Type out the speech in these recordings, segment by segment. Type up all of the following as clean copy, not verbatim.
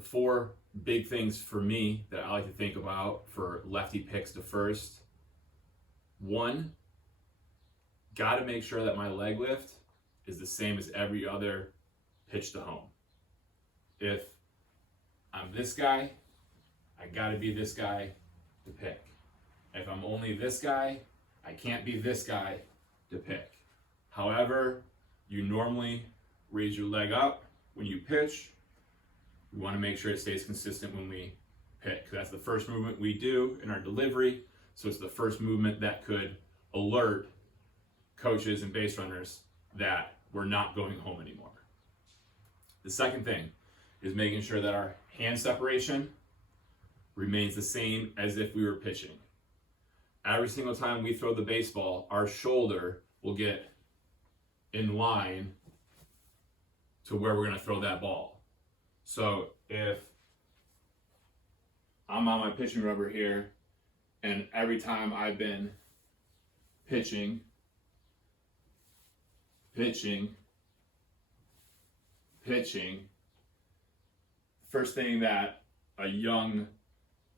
The four big things for me that I like to think about for lefty picks to first. One, got to make sure that my leg lift is the same as every other pitch to home. If I'm this guy, I got to be this guy to pick. If I'm only this guy, I can't be this guy to pick. However, you normally raise your leg up when you pitch. We want to make sure it stays consistent when we pick. That's the first movement we do in our delivery. So it's the first movement that could alert coaches and base runners that we're not going home anymore. The second thing is making sure that our hand separation remains the same as if we were pitching. Every single time we throw the baseball, our shoulder will get in line to where we're going to throw that ball. So if I'm on my pitching rubber here, and every time I've been pitching, first thing that a young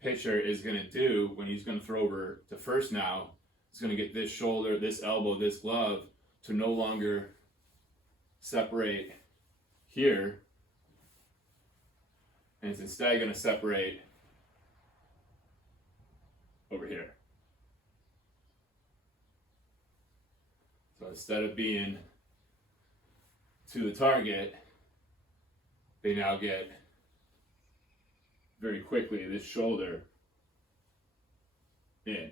pitcher is going to do when he's going to throw over to first now is going to get this shoulder, this elbow, this glove to no longer separate here, and it's instead going to separate over here. So instead of being to the target, they now get very quickly this shoulder in.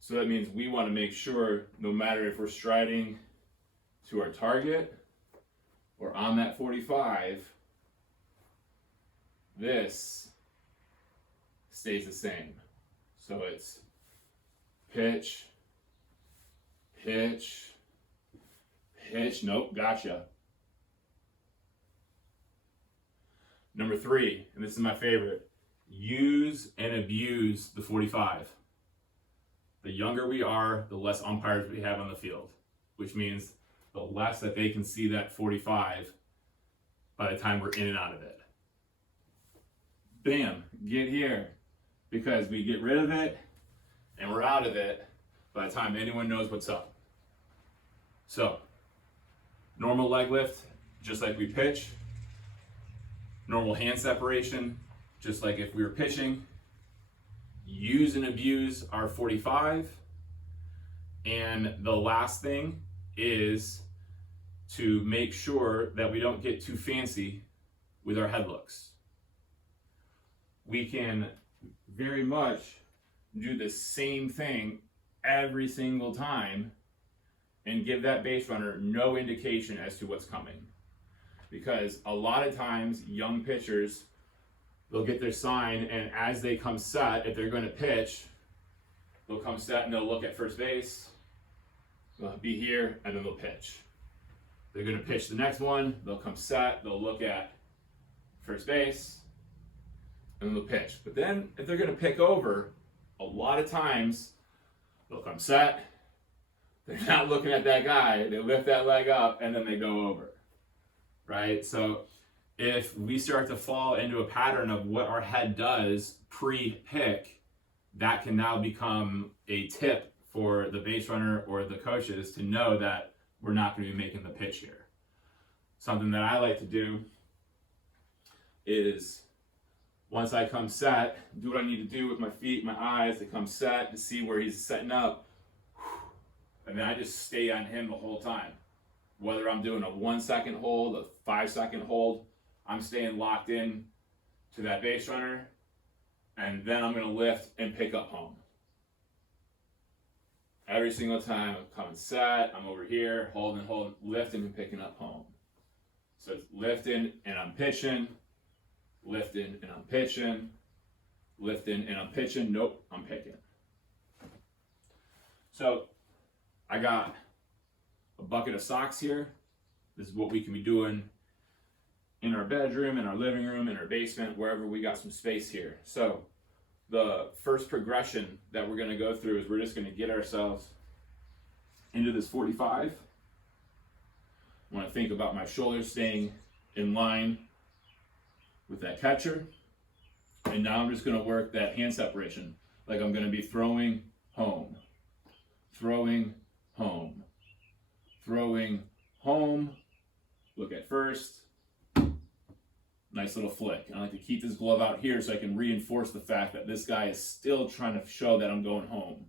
So that means we want to make sure, no matter if we're striding to our target or on that 45, this stays the same. So it's pitch, pitch, pitch. Nope, gotcha. Number 3, and this is my favorite, use and abuse the 45. The younger we are, the less umpires we have on the field, which means the less that they can see that 45 by the time we're in and out of it. Bam, get here, because we get rid of it and we're out of it by the time anyone knows what's up. So, normal leg lift, just like we pitch. Normal hand separation, just like if we were pitching. Use and abuse our 45. And the last thing is to make sure that we don't get too fancy with our head looks. We can very much do the same thing every single time and give that base runner no indication as to what's coming. Because a lot of times young pitchers, they'll get their sign, and as they come set, if they're going to pitch, they'll come set and they'll look at first base, they'll be here, and then they'll pitch. They're going to pitch the next one, they'll come set, they'll look at first base, and then they'll pitch. But then if they're going to pick over, a lot of times they'll come set, they're not looking at that guy, they lift that leg up, and then they go over, right? So if we start to fall into a pattern of what our head does pre-pick, that can now become a tip for the base runner or the coaches to know that we're not going to be making the pitch here. Something that I like to do is, once I come set, do what I need to do with my feet, my eyes to come set, to see where he's setting up. And then I just stay on him the whole time. Whether I'm doing a 1 second hold, a 5 second hold, I'm staying locked in to that base runner, and then I'm going to lift and pick up home. Every single time I'm coming set, I'm over here, holding, lifting and picking up home. So it's lifting and I'm pitching, lifting and I'm pitching, lifting and I'm pitching. Nope, I'm picking. So I got a bucket of socks here. This is what we can be doing in our bedroom, in our living room, in our basement, wherever we got some space here. So the first progression that we're going to go through is we're just going to get ourselves into this 45. I want to think about my shoulders staying in line with that catcher. And now I'm just going to work that hand separation. Like I'm going to be throwing home, throwing home, throwing home. Look at first. Nice little flick. I like to keep this glove out here so I can reinforce the fact that this guy is still trying to show that I'm going home.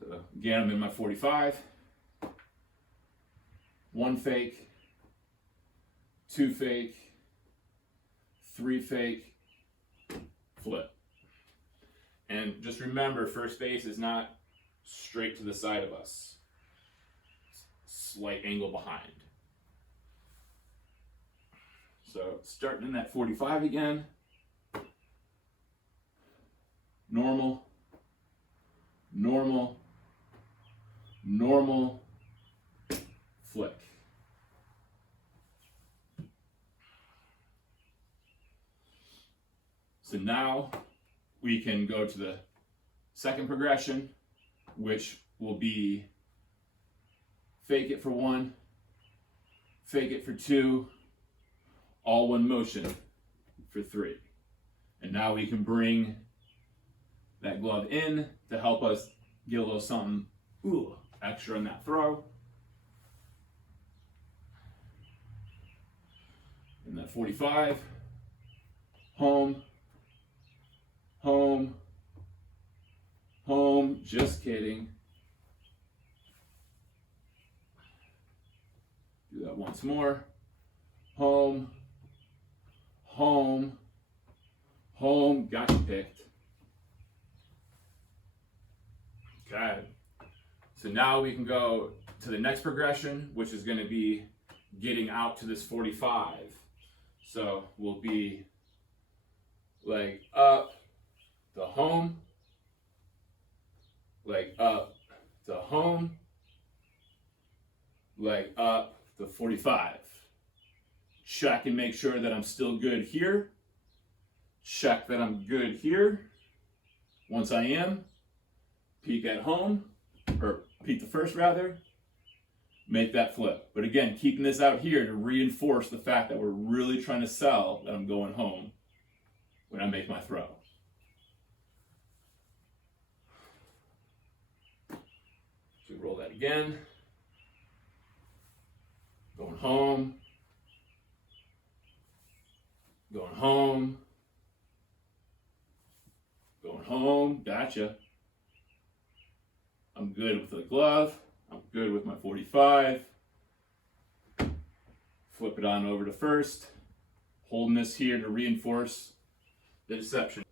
So again, I'm in my 45. 1 fake, 2 fake, 3 fake, flip. And just remember, first base is not straight to the side of us. Slight angle behind. So starting in that 45 again. Normal, normal, normal, flick. So now we can go to the second progression, which will be fake it for 1, fake it for 2, all one motion for 3. And now we can bring that glove in to help us get a little something extra on that throw. And that 45, home, home, home, just kidding. Do that once more. Home, home, home, got you picked. Okay. So now we can go to the next progression, which is going to be getting out to this 45. So we'll be leg up to home, leg up to home, leg up to 45. Check and make sure that I'm still good here. Check that I'm good here. Once I am, peek at home, or peek the first rather, make that flip. But again, keeping this out here to reinforce the fact that we're really trying to sell that I'm going home when I make my throw. So we roll that again. Going home. Going home. Going home. Gotcha. I'm good with the glove. I'm good with my 45. Flip it on over to first. Holding this here to reinforce the deception.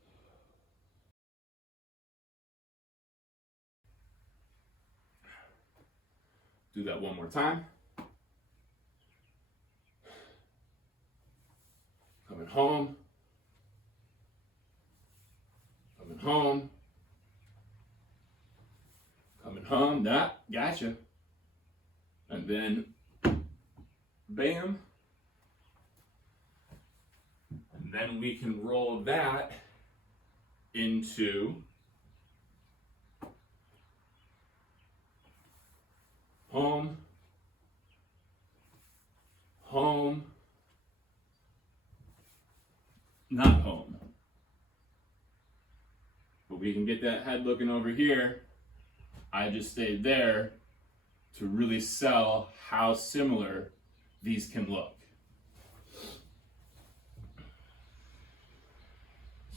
Do that one more time. Coming home. Coming home. Coming home. Gotcha. And then, bam. And then we can roll that into home, home, not home. But we can get that head looking over here. I just stayed there to really sell how similar these can look.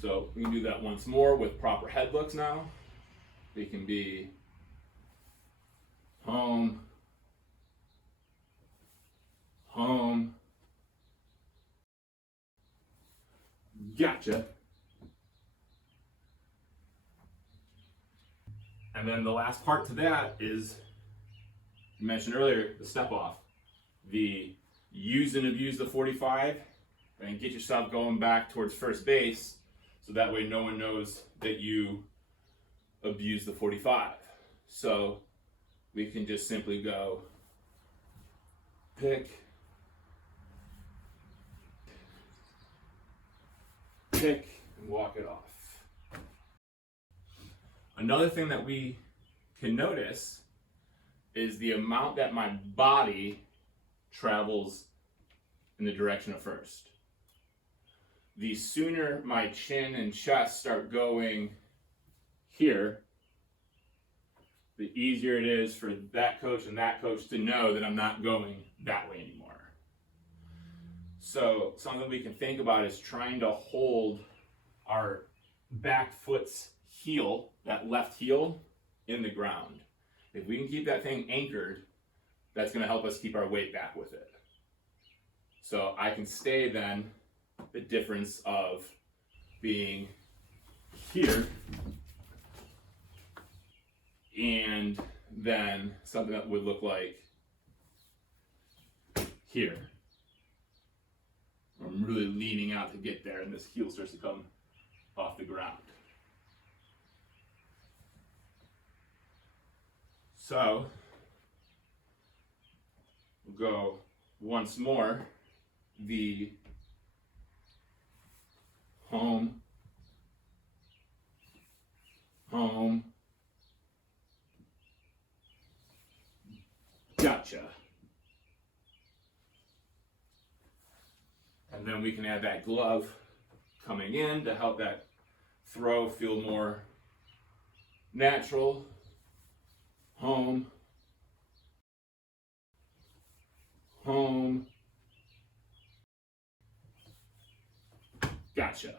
So we can do that once more with proper head looks now. They can be home, home, gotcha. And then the last part to that is, you mentioned earlier, the step off. The use and abuse the 45 and get yourself going back towards first base so that way no one knows that you abuse the 45. So we can just simply go pick, pick, and walk it off. Another thing that we can notice is the amount that my body travels in the direction of first. The sooner my chin and chest start going here, the easier it is for that coach and that coach to know that I'm not going that way anymore. So something we can think about is trying to hold our back foot's heel, that left heel, in the ground. If we can keep that thing anchored, that's going to help us keep our weight back with it. So I can stay then the difference of being here and then something that would look like here. I'm really leaning out to get there and this heel starts to come off the ground. So we'll go once more, the home, gotcha. And then we can add that glove coming in to help that throw feel more natural. Home, gotcha.